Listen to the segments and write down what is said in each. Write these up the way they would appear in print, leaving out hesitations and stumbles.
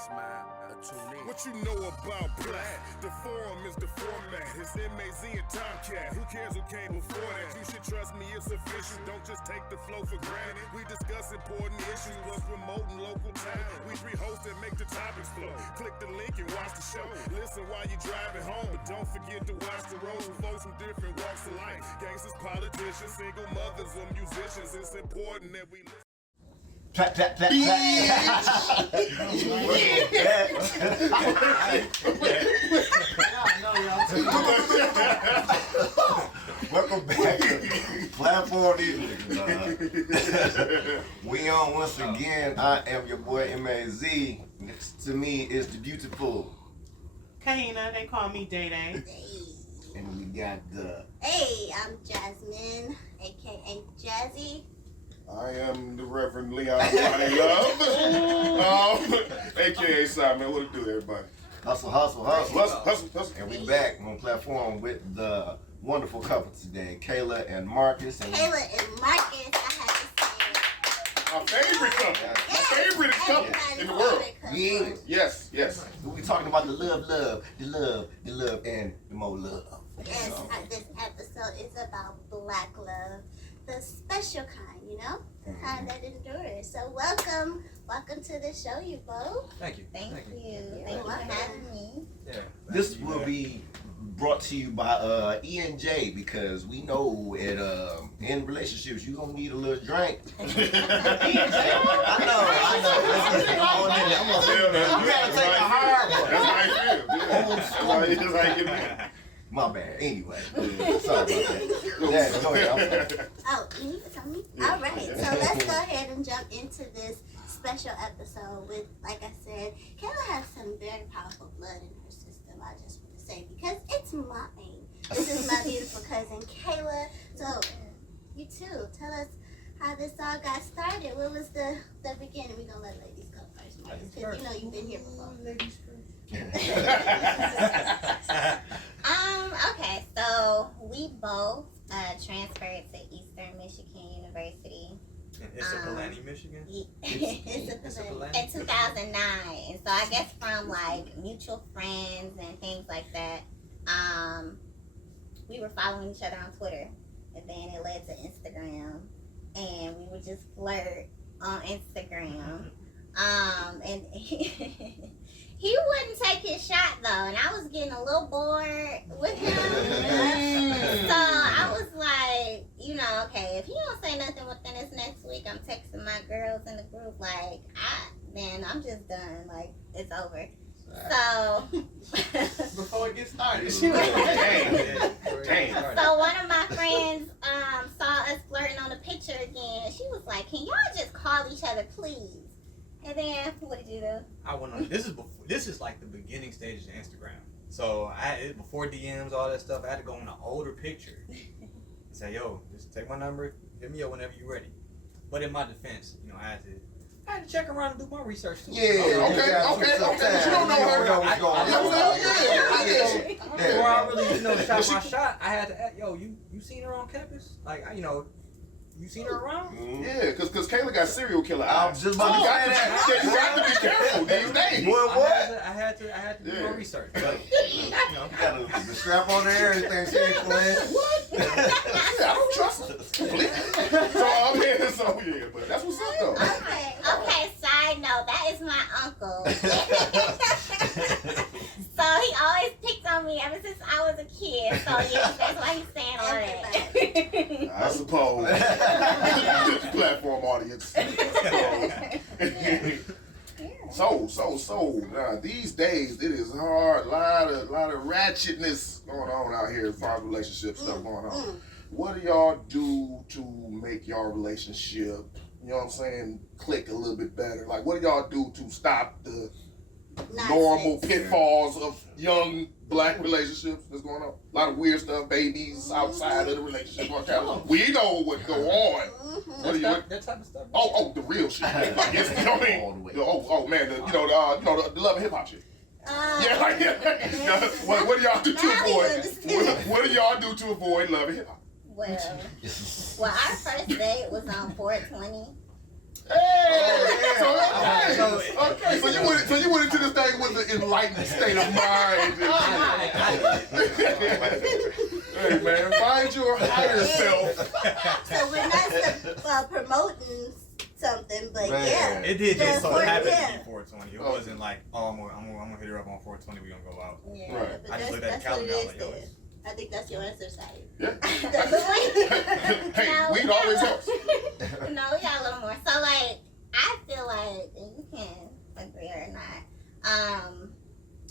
Smile or tune in. What you know about black? The forum is the format. It's MAZ and Tomcat. Who cares who came before that? You should trust me, it's official. Don't just take the flow for granted. We discuss important issues, plus promoting local talent. We three hosts that make the topics flow. Click the link and watch the show. Listen while you driving home, but don't forget to watch the road. Folks from different walks of life. Gangsters, politicians, single mothers, or musicians. It's important that we listen. Clap, clap, clap, clap. Welcome back to Platform These Niggas. We on once again. I am your boy MAZ. Next to me is the beautiful Kayla, they call me Day Day. And we got the Hey, I'm Jasmine, aka Jazzy. I am the Reverend Leon Body Love, aka Simon. What it do, everybody? Hustle, hustle, hustle. Hustle. And we back on Platform with the wonderful couple today, Kayla and Marcus. And Kayla and Marcus, I have to say. Our favorite couple. Yes, My favorite couple in the world. Yes. Yes. We talking about the love, and the more love. Yes, this episode is about black love. The special kind, you know? The kind that endures. So welcome to the show, you both. Thank you. Thank you for having me. Yeah. This will be brought to you by E&J, because we know in relationships you gonna need a little drink. I know. You gotta take a hard one. That's how I feel. That's how you get me. My bad. Anyway, sorry about that. Yeah, go ahead. Oh, you need to tell me? All right, so let's go ahead and jump into this special episode with, like I said, Kayla has some very powerful blood in her system, I just want to say, because it's mine. This is my beautiful cousin, Kayla. So, you too, tell us how this all got started. What was the beginning? We're going to let ladies go first, Marcus, because you know you've been here before. Okay, so we both transferred to Eastern Michigan University. In Issaquah, Michigan? Issaquah. In 2009. And so I guess from like mutual friends and things like that, we were following each other on Twitter. And then it led to Instagram. And we would just flirt on Instagram. And he wouldn't take his shot though, and I was getting a little bored with him. So I was like, okay, if he don't say nothing within this next week, I'm texting my girls in the group then I'm just done. Like, it's over. So before it gets started. Dang. So one of my friends saw us flirting on the picture again. She was like, "Can y'all just call each other, please?" And then, what did you do? I went on. This is like the beginning stages of Instagram. So before DMs, all that stuff, I had to go on an older picture and say, "Yo, just take my number, hit me up whenever you're ready." But in my defense, I had to check around and do my research too. Okay. But you don't know her. Before I really, shot my shot, I had to ask, "Yo, you seen her on campus? Like, you seen her around?" Yeah, because Kayla got serial killer I eyes. was just about to say that. You got to be careful these days. What? I had to do my research. But, You got the strap on there, everything she ain't playing. What? I don't trust her. So but that's what's up though. Okay, side note, that is my uncle. So he always picked on me ever since I was a kid. So yes, that's why he's saying all that. I suppose. Platform audience. So, these days it is hard. A lot of ratchetness going on out here as far as relationship stuff going on. What do y'all do to make y'all relationship, click a little bit better? Like, what do y'all do to stop the normal pitfalls of young black relationships that's going on? A lot of weird stuff, babies outside of the relationship. We know what go on. That type of stuff. Oh, the real shit. Man, the love and hip hop shit. What do y'all do to avoid? What do y'all do to avoid love and hip hop? Well, our first date was on 420. Hey! So, Okay, so you went into this thing with an enlightened state of mind. Hey man, find your higher self. So we're not promoting something, but Man. yeah. it did just so happen to Yeah. be 420. It wasn't like, oh, I'm gonna hit her up on 420. We gonna go out. Yeah, Right. but I just looked at the that's what it calendar. I was is like, yo, then. I think that's your answer, Sally. Yeah. Hey, No, weed always helps. No, we got a little more. So like, I feel like, and you can agree or not,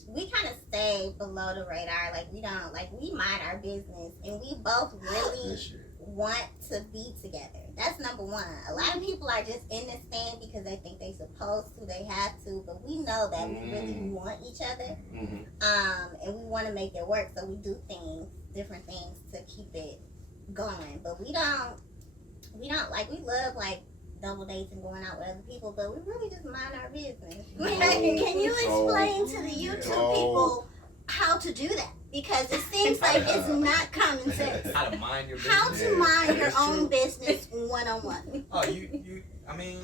we kind of stay below the radar. Like we don't, like we mind our business, and we both really want to be together. That's number one. A lot of people are just in this thing because they think they supposed to, they have to, but we know that we really want each other, and we want to make it work. So we do different things to keep it going. But we don't like, we love like double dates and going out with other people, but we really just mind our business. Can you explain to the YouTube people how to do that? Because it seems like it's not common sense. How to mind your business. How to mind your own business one-on-one. Oh, I mean,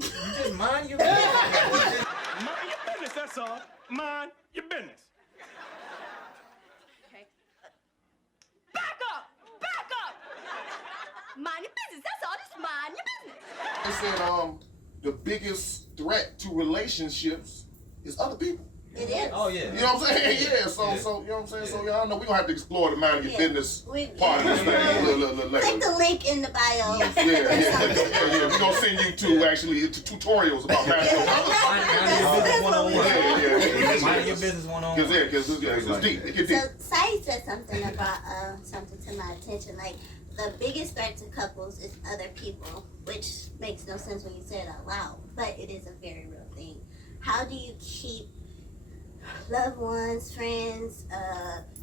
you just mind your business. Mind your business, that's all. Mind your business. Okay. Back up! Back up! Mind your business, that's all. Just mind your business. They said the biggest threat to relationships is other people. It is. Oh yeah. You know what I'm saying? Yeah. So Yeah. so you know what I'm saying. So Yeah. y'all know we gonna have to explore the mind of your Yeah. business We- part of this thing a little later. Click the link in the bio. Yeah. We're gonna send you to actually to tutorials about Mind your business one-on-one. Yeah. Mind your business one-on-one. Because it's deep. It get deep. So Sai said something about something to my attention, like the biggest threat to couples is other people, which makes no sense when you say it out loud, but it is a very real thing. How do you keep loved ones, friends,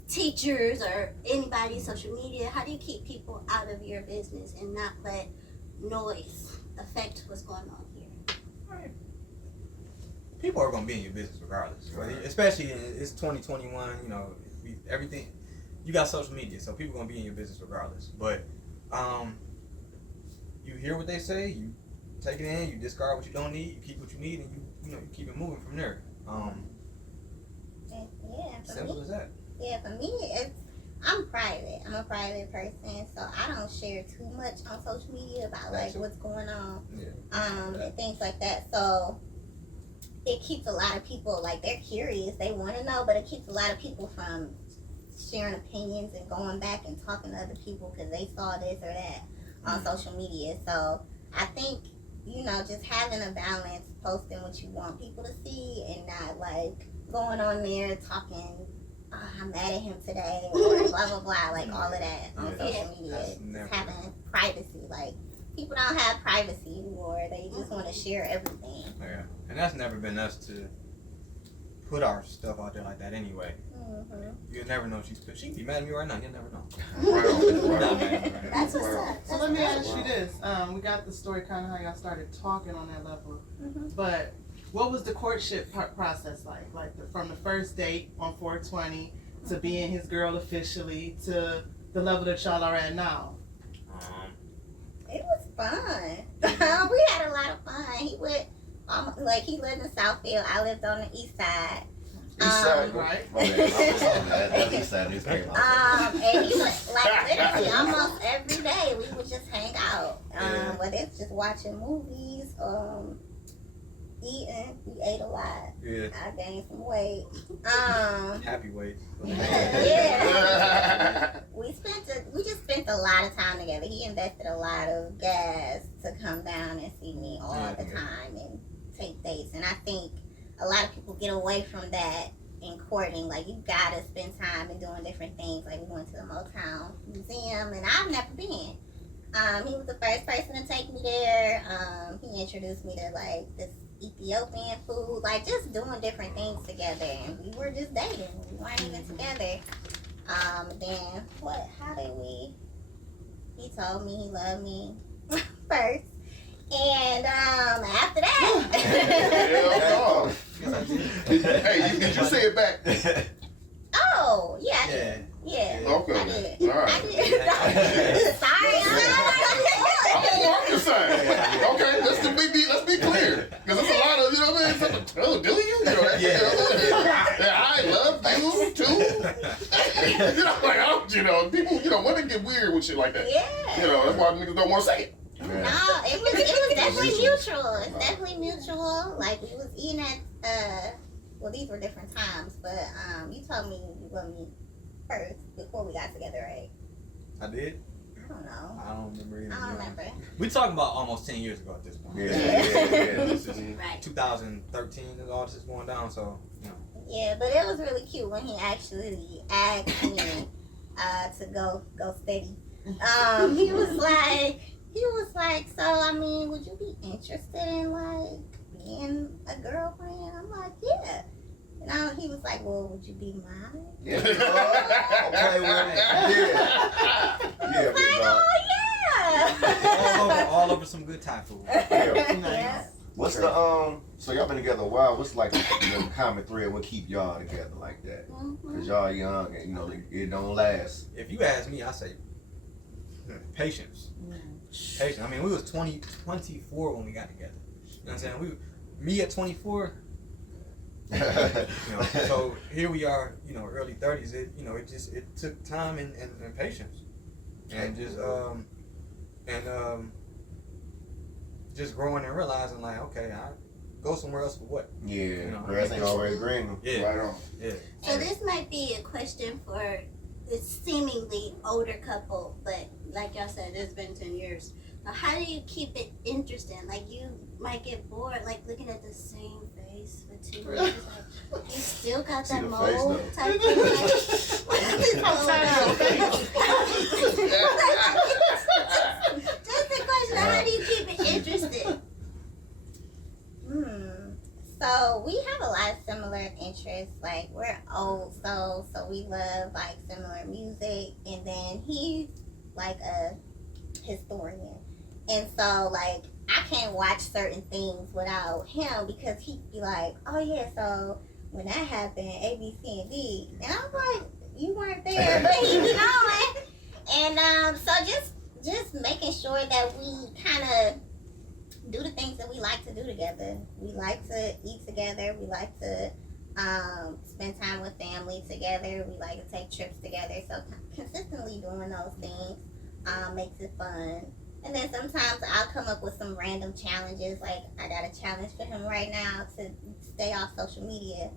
teachers, or anybody, social media, how do you keep people out of your business and not let noise affect what's going on here? People are gonna be in your business regardless, right? Especially it's 2021. You know, everything. You got social media, so people gonna be in your business regardless. But you hear what they say, you take it in, you discard what you don't need, you keep what you need, and you keep it moving from there. Yeah, for Simple me, as that. yeah, for me, I'm private. I'm a private person, so I don't share too much on social media about like Gotcha. what's going on, Yeah. and things like that. So it keeps a lot of people, like, they're curious, they want to know, but it keeps a lot of people from sharing opinions and going back and talking to other people because they saw this or that on social media. So I think, just having a balance, posting what you want people to see and not like going on there talking, oh, I'm mad at him today, or blah, blah, blah, like all of that on social media. That's Just never- having privacy. Like, people don't have privacy anymore. They just want to share everything. Yeah. And that's never been us to put our stuff out there like that anyway. Mm-hmm. You'll never know she can be mad at me right now. You'll never know. Right. Not mad at me right now. That's what's up. So let me ask you this. We got the story kind of how y'all started talking on that level. But what was the courtship process like? Like from the first date on 420 to being his girl officially to the level that y'all are at now? It was fun. We had a lot of fun. He went, he lived in Southfield. I lived on the east side. East side, Right? That East Side newspaper. And he went, like, literally almost every day we would just hang out. Whether it's just watching movies, eating. We ate a lot. Yeah. I gained some weight. Happy weight. Yeah. We just spent a lot of time together. He invested a lot of gas to come down and see me all the time and take dates. And I think a lot of people get away from that in courting. Like, you gotta spend time and doing different things. Like, we went to the Motown Museum, and I've never been. He was the first person to take me there. He introduced me to like this Ethiopian food, like just doing different things together, and we were just dating. We weren't even together. Then how did we? He told me he loved me first, and after that, Hell no. Hey, did you say it back? oh yeah, I did. Yeah. Yeah. Okay. I did. All right. I did. Sorry. I'm just sign. Okay, let's be clear. Because there's a lot of, you know what I mean? It's like, oh, do you? You know, I love you too. You know, like, I don't, you know, people, you know, women get weird with shit like that. Yeah. You know, that's why niggas don't want to say it. No, it was definitely mutual. It's definitely mutual. Like we was eating at well, these were different times, but you told me you loved me first before we got together, right? I did. I don't know. I don't remember either. I don't remember. We talking about almost 10 years ago at this point. Yeah. This is Right. 2013 is all this is going down, so you know. Yeah, but it was really cute when he actually asked me to go steady. He was like, so I mean, would you be interested in like being a girlfriend? I'm like, yeah. And he was like, well, would you be mine? Yeah. Okay, well, yeah. Yeah, big Like, dog. oh yeah. all over some good Thai food. Yeah. What's the so y'all been together a while, what's like the common thread what keep y'all together like that? Cause y'all young and you know it don't last. If you ask me, I say patience. Patience. I mean, we was 24 when we got together. You know what I'm saying? Me at 24. You know, so here we are. You know, early 30s. It took time and patience, and just growing and realizing like, okay, I go somewhere else for what? Yeah, You know, grass ain't always green. Yeah, Right on. yeah. So this might be a question for a seemingly older couple, but like y'all said, it's been 10 years. Now, how do you keep it interesting? Like, you might get bored, like, looking at the same face for 2 years. Like, you still got See that the mold face, type thing. Like, what is going on? Just a question. How do you keep it interesting? So we have a lot of similar interests. Like we're old, so we love like similar music, and then he's like a historian, and so like I can't watch certain things without him because he'd be like, oh yeah, so when that happened, A, B, C, and D, and I'm like, you weren't there, but he be knowing, and so just making sure that we kind of do the things that we like to do together. We like to eat together. We like to spend time with family together. We like to take trips together. So consistently doing those things makes it fun. And then sometimes I'll come up with some random challenges. Like I got a challenge for him right now to stay off social media.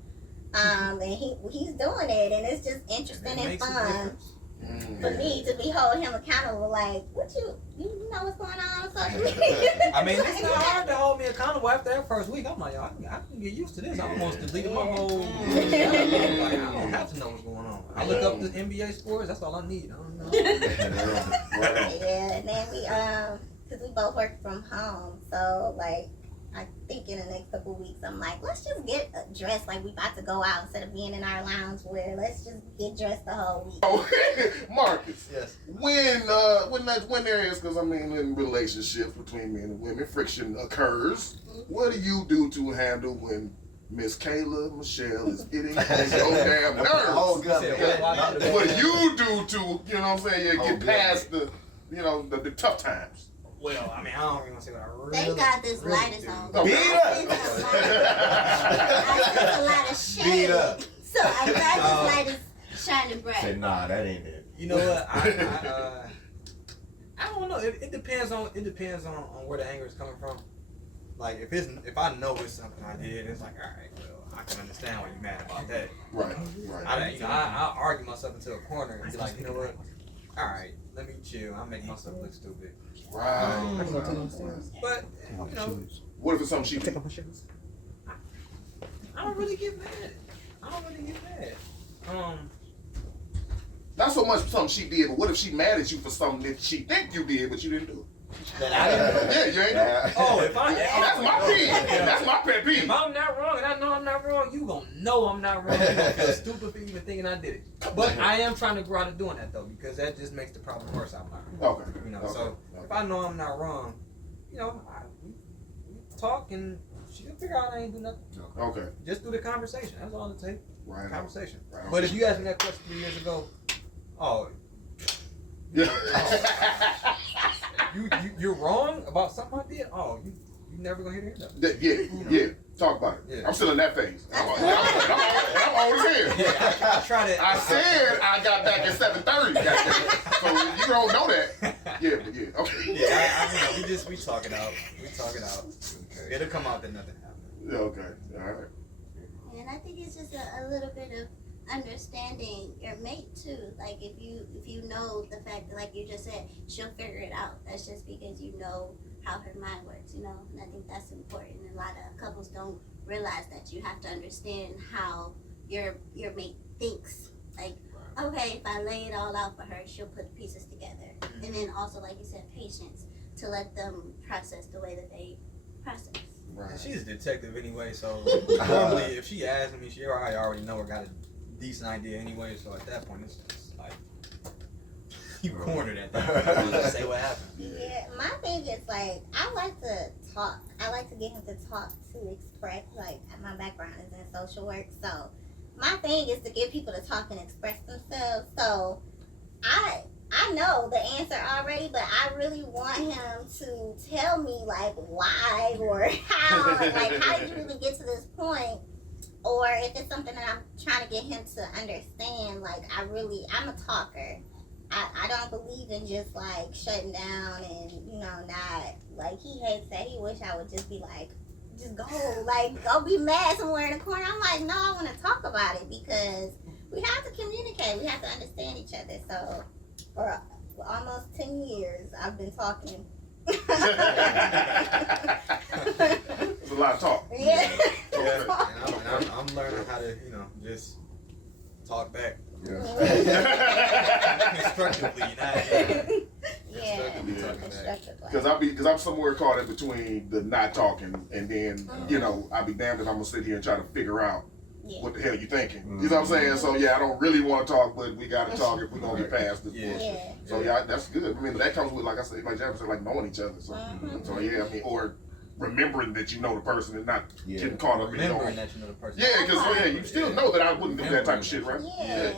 And he's doing it, and it's just interesting and fun. For me to be holding him accountable, like, what you know what's going on social media? I mean, it's not hard to hold me accountable after that first week. I'm like, yo, I can get used to this. I almost deleted my whole. Like, I don't have to know what's going on. I look up the NBA scores. That's all I need. I don't know. Yeah, and then cause we both work from home, so like, I think in the next couple of weeks, I'm like, let's just get dressed like we about to go out instead of being in our lounge wear. Let's just get dressed the whole week. Oh, Marcus. Yes. When there is, because I mean, in relationships between men and women, friction occurs. What do you do to handle when Miss Kayla Michelle is getting on your damn Oh, nerves? God. What do you do to, you know what I'm saying, get past the, you know, the tough times? Well, I mean, I don't even want to say what I really. Thank God this light is on. Okay. I see a lot of shade. So I'm glad this light is shining bright. Say, nah, that ain't it. You know what? I don't know. It depends on where the anger is coming from. Like if I know it's something I did, it's like, all right, well, I can understand why you're mad about that. Right. I argue myself into a corner and be like, you know what? All right, let me chill. I'll make myself look stupid. Right. But you know, What if it's something she did? I don't really get mad. Not so much something she did, but what if she mad at you for something that she think you did, but you didn't do? That I didn't do. Yeah, you ain't do it. Oh, if I That's my peeve. That's my pet If peeve. I'm not wrong and I know I'm not wrong, you gonna know I'm not wrong. You gonna feel stupid for even thinking I did it. But I am trying to grow out of doing that though, because that just makes the problem worse. I'm not. Okay. You know, Okay. so if I know I'm not wrong, you know, we talk and she'll figure out I ain't do nothing. Okay. Just do the conversation. That's all it takes. Right. Conversation. Right. But if you asked me that question 3 years ago, oh, Yeah. you're wrong about something I did. Oh, you never gonna hear that. Yeah. Talk about it. Yeah. I'm still in that phase. I'm old as hell. Yeah, I try to. I said I got back at 7:30. So you don't know that. Yeah, but yeah. Okay. Yeah, we talk it out. We talk it out. It'll come out that nothing happened. Yeah, okay. All right. And I think it's just a little bit of understanding your mate too. Like if you know the fact that, like you just said, she'll figure it out. That's just because you know how her mind works, you know. And I think that's important. A lot of couples don't realize that you have to understand how your mate thinks. Like, okay, if I lay it all out for her, she'll put the pieces together. And then also, like you said, patience to let them process the way that they process. Right. She's a detective anyway, so normally if she asks me, she already know or got a decent idea anyway. So at that point, it's like you cornered at that point. Just say what happened. Yeah, my thing is like I like to talk. I like to get him to talk to express. Like my background is in social work, so my thing is to get people to talk and express themselves. So I know the answer already, but I really want him to tell me like why or how, like how did you even get to this point, or if it's something that I'm trying to get him to understand. Like I'm a talker. I don't believe in just like shutting down and not like he hates that. He wish I would just be like just go be mad somewhere in the corner. I'm like, no, I want to talk about it because we have to communicate. We have to understand each other. So for almost 10 years, I've been talking. It's a lot of talk. Yeah. And I'm learning how to, just talk back. Yeah. Constructively, Because I'm somewhere caught in between the not talking and then, I'll be damned if I'm gonna sit here and try to figure out what the hell you thinking. You know what I'm saying? So yeah, I don't really want to talk, but we gotta talk if we're gonna get past this bullshit. So yeah, that's good. I mean, that comes with, like I said, like Jasmine said, like knowing each other. So yeah, I mean, or remembering that you know the person and not getting caught up in remembering that you know the person. Yeah, because you still know that I wouldn't do that type of shit, right? Yeah.